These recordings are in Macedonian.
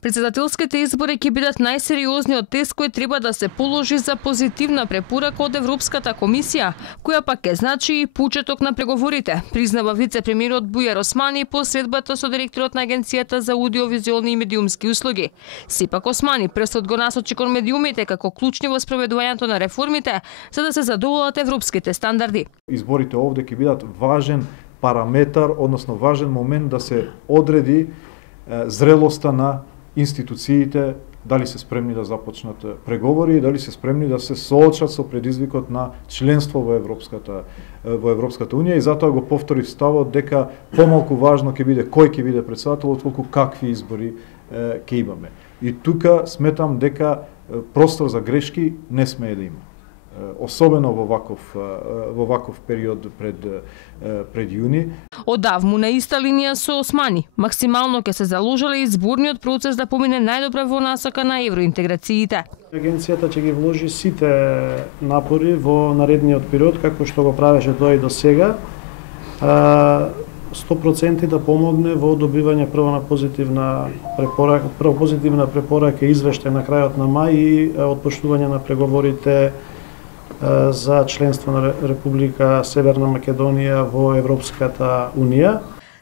Председателските избори ќе бидат најсериозниот тест кој треба да се положи за позитивна препорака од Европската комисија, која пак ќе значи и почеток на преговорите, признава вице-премиерот Бујар Османи по средбата со директорот на Агенцијата за аудиовизуелни и медиумски услуги. Сепак Османи прстот го насочи кон медиумите како клучни во спроведувањето на реформите, за да се задоволат европските стандарди. Изборите овде ќе бидат важен параметар, односно важен момент да се одреди зрелоста на институциите, дали се спремни да започнат преговори, дали се спремни да се соочат со предизвикот на членство во Европската унија, и затоа го повторив ставот дека помалку важно ќе биде кој ќе биде председател, отколку какви избори ќе имаме. И тука сметам дека простор за грешки не смее да има. Особено во ваков период пред јуни. Одавну на иста линија со Османи, максимално ќе се заложеле изборниот процес да помине најдобро во насока на евроинтеграциите. Агенцијата ќе ги вложи сите напори во наредниот период, како што го правеше тоа и до сега, 100% да помогне во добивање прво позитивна препорака и извештај на крајот на мај и отпоштување на преговорите за членство на Република Северна Македонија во Европската унија.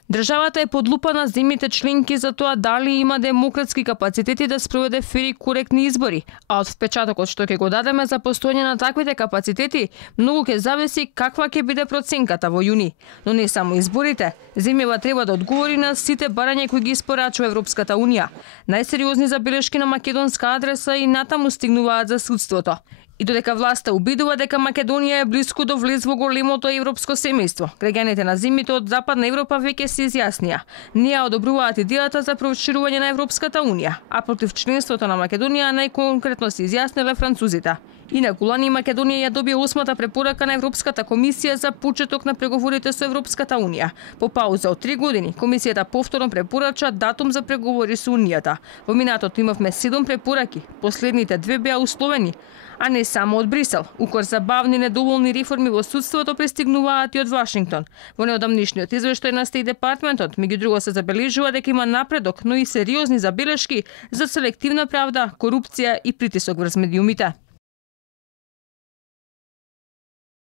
Државата е под лупа на земјите членки за тоа дали има демократски капацитети да спроведе фери коректни избори, а од впечатокот што ќе го дадеме за постојање на таквите капацитети, многу ќе зависи каква ќе биде проценката во јуни. Но не само изборите, земјава треба да одговори на сите барања кои ги испорачува Европската унија. Најсериозни забелешки на македонска адреса и натаму стигнуваат за судството. И додека власта убедува дека Македонија е близко до влез во големото европско семејство, граѓаните на земјите од Западна Европа веќе се изјаснија. Не ја одобруваат идејата за проширување на Европската унија, а против членството на Македонија најконкретно се изјасниле французите. Инаку лани Македонија ја добија 8-та препорака на Европската комисија за почеток на преговорите со Европската унија. По пауза од 3 години, комисијата повторно препорача датум за преговори со унијата. Во минатото имавме 7 препораки, последните 2 беа условени, а не само од Брисел. Укор за бавни недоволни реформи во судството пристигнуваат и од Вашингтон. Во неодамнишниот извештај на Стејт департментот, меѓу друго се забележува дека има напредок, но и сериозни забелешки за селективна правда, корупција и притисок врз медиумите.